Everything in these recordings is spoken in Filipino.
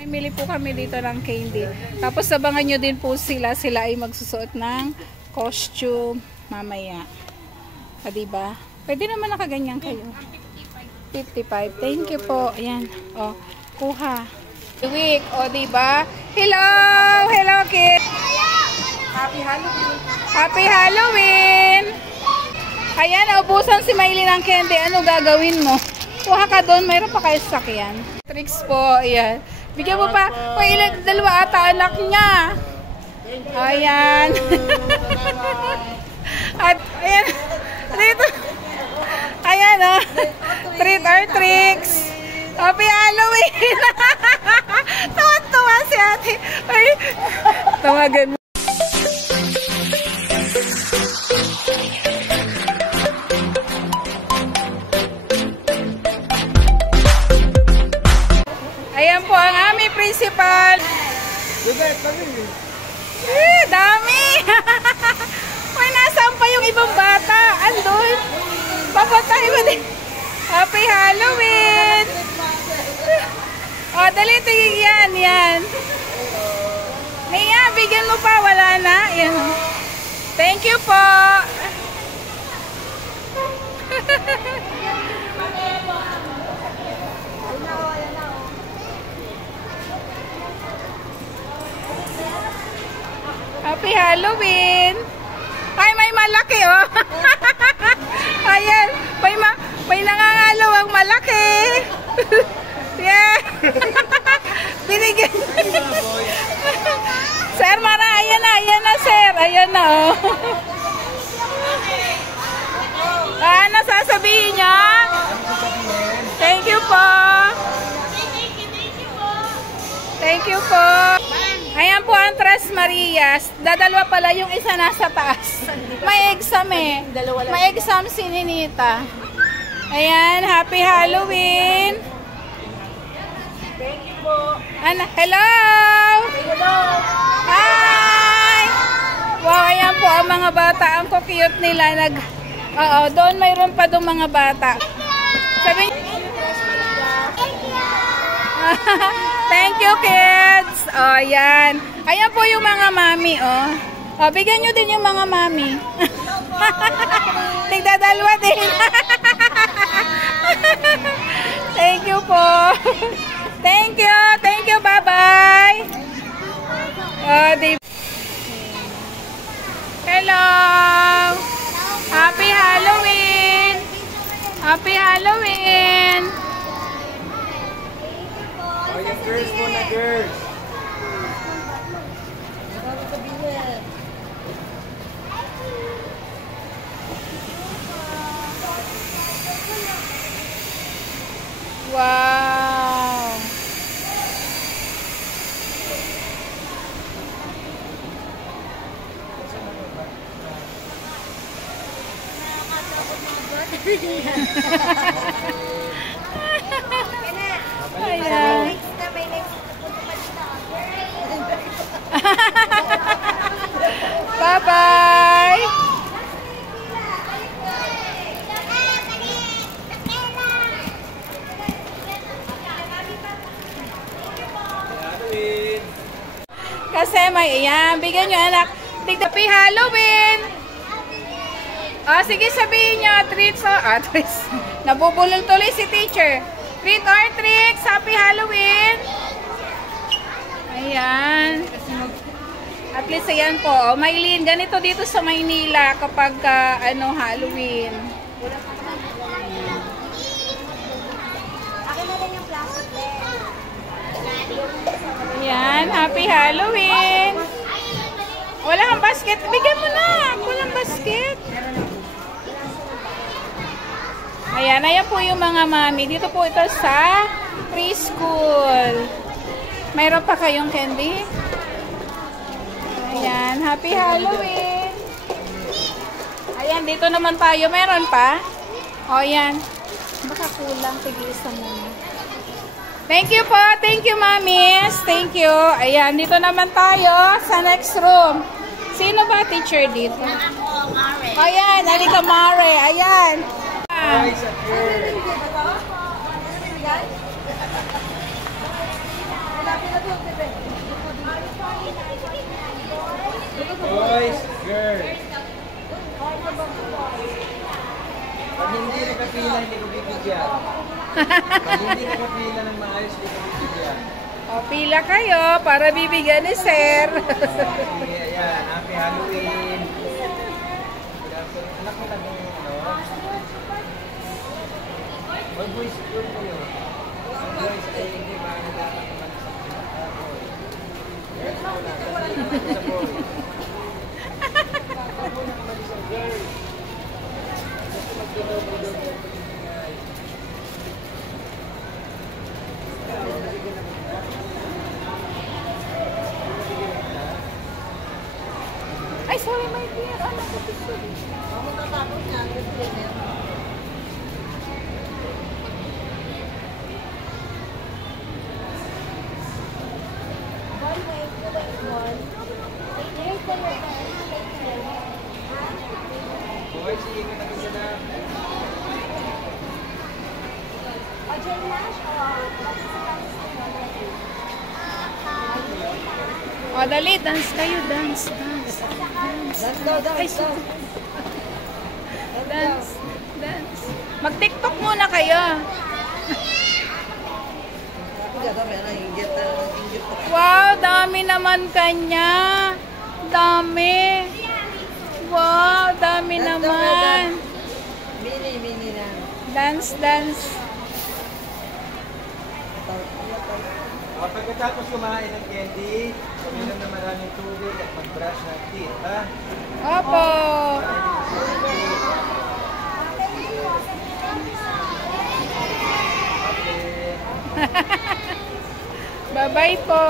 Mili po kami dito ng candy. Tapos sabangan nyo din po sila. Sila ay magsusuot ng costume mamaya. Diba? Pwede naman nakaganyan kayo. 55. Thank you po. Ayan. O, kuha. Week. O, diba? Hello! Hello, kid! Happy Halloween! Happy Halloween! Ayan, naubusan si Miley ng candy. Ano gagawin mo? Kuha ka doon. Mayroon pa kayo sakyan. Tricks po. Ayan. Bigyan mo pa. O, ilan, dalawa ata anak niya. Ayan. At, ayan. Dito. Ayan, oh. Treat or tricks. Happy Halloween. Tuwa-tuwa si ate. Ay, tawagan mo. Ayan po ang aming principal. Dami! Uy, nasaan pa yung ibang bata? Andun. Papatay mo din. Happy Halloween! O, dali, tingin yan. Yan. Mia, bigyan mo pa. Wala na. Yan. Thank you po. Happy Halloween! Ay, may malaki, oh! Ayan, may nangangalawang malaki! Yeah! Binigyan! Sir, Mara, ayan na, sir! Ayan na, oh! Ano sasabihin niya? Thank you po! Thank you po! Ayan po ang Tres Marias. Dadalwa pala yung isa nasa taas. May exam eh. May exam si Ninita. Ayan, Happy Halloween. Thank you po. Hello! Hello! Hi! Wow, ayan po ang mga bata. Ang cute nila. Oo, doon mayroon pa doon mga bata. Sabi Thank you, kids. Oh, yan. Ayan po yung mga mami, oh. Oh, bigyan nyo din yung mga mami. Tigdadalwa din. Thank you po. Thank you. Thank you. Bye-bye. Oh, hello. Happy Halloween. Happy Halloween. Girls muna, girls. Wow. Ayan. Bye-bye! Kasi may ayan, bigyan nyo anak. Happy Halloween! O, sige sabihin nyo, treats o, treats. Nabubulol tuloy si teacher. Treat or tricks, Happy Halloween! Ayan. At least ayan po. O, Maylin, ganito dito sa Maynila kapag Halloween. Ayan, Happy Halloween! Wala kang basket. Bigyan mo na. Walang basket. Ayan, ayan po yung mga mami. Dito po ito sa preschool. Mayroon pa kayong candy? Ayan, Happy Halloween! Ayan, dito naman tayo. Meron pa? O, ayan. Baka kulang. Tig-isa muna. Thank you po. Thank you, mamis. Thank you. Ayan, dito naman tayo sa next room. Sino ba teacher dito? Ako, Mare. Ayan, halika Mare. Ayan. Boys, girls. Pag hindi nakapila, hindi ko bibigyan. Pag hindi nakapila ng maayos, hindi ko bibigyan. O, pila kayo para bibigyan ni Sir. Sige, ayan. Happy Halloween. Anak mo lang yung ano. Oy, boys, yun po yun. Boys, ay hindi ba nagkakaman sa boy. Yes, wala. Kasi sa boy. Ako na kamali sa girl. Kasi magdodobo-dobo. Ay, sorry, my dear. Anak ko, sorry. Ako tatapos niya. Boy, sige ko na kasi na. O, dali. Dance kayo. Dance. Dance. Ay, sorry. Dance. Dance. Mag-tiktok muna kayo. Wow, dami naman kanya. Dami. Wow, dami naman. Mini na. Dance, dance. Pagkatapos kumain ng candy, uminom na maraming tubig at mag-brush ng teeth, ha? Opo. Bye-bye po.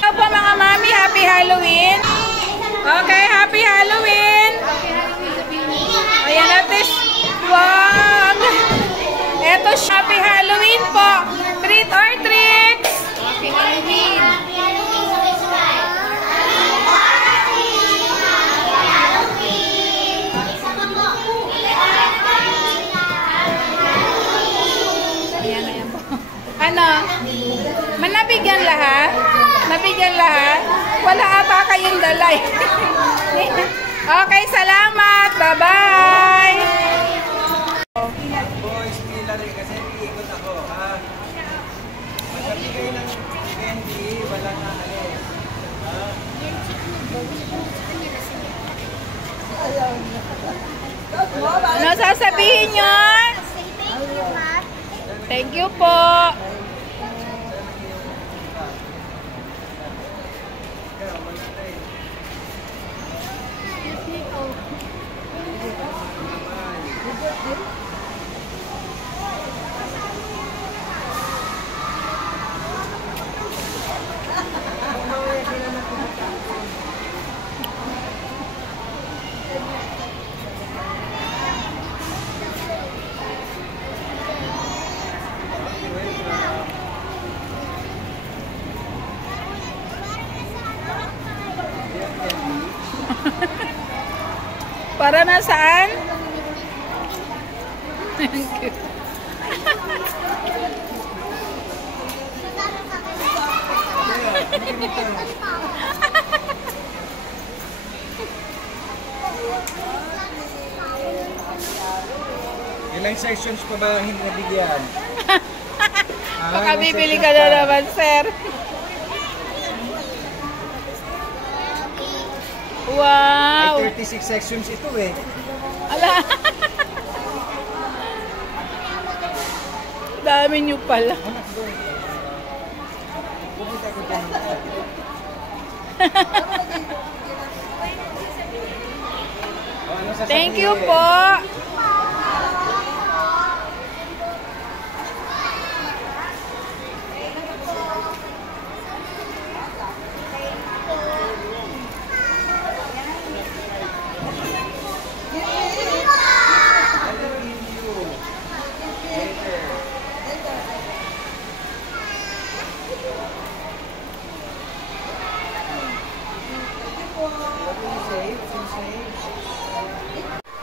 Opo mga mami, happy Halloween. Okay, happy Halloween. Ayan natin. Wow. Eto, happy Halloween po. Treat or tricks. Happy Halloween. Ayan, ayan po. Ano? Manabigyan lahat? Nabigyan lahat? Wala ata kayong dalay. Okay, salamat. Bye-bye. Boys, pila rin kasi iikot ako, ha? Magkabigay ng candy, walang aalis. Ha? Ano sasabihin nyo? Thank you po. Para na saan? Ilang sessions pa ba hindi nabigyan? Baka bibili ka na naman, sir. Wow! Ay, 36 sections ito eh. Ala! Dami nyo pala. Pupunta ko dyan. Ano sasabihin? Thank you po.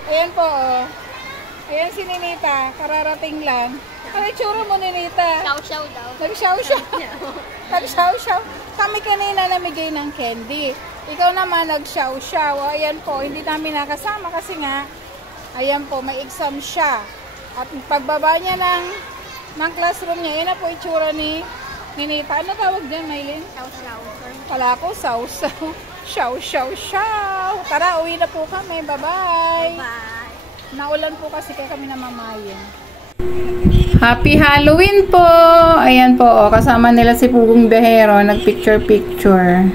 Ayan po, oh. Ayan si Ninita, kararating lang. Ano itsura mo, Ninita? Shaw-shaw daw. Nag-shaw-shaw. Nag-shaw-shaw. Kami kanina namigay ng candy. Ikaw naman nag-shaw-shaw. Ayan po, hindi namin nakasama kasi nga, ayan po, may exam siya. At pagbaba niya ng classroom niya, yan na po itsura ni Ninita. Ano tawag dyan, Maylin? Shaw-shaw. Kala ko, saw-saw. Shaw-shaw-shaw. Tara, uwi na po kami. Bye-bye. Bye. Naulan po kasi kaya kami namamayan. Happy Halloween po! Ayan po, kasama nila si Pugong Behero, nag-picture-picture.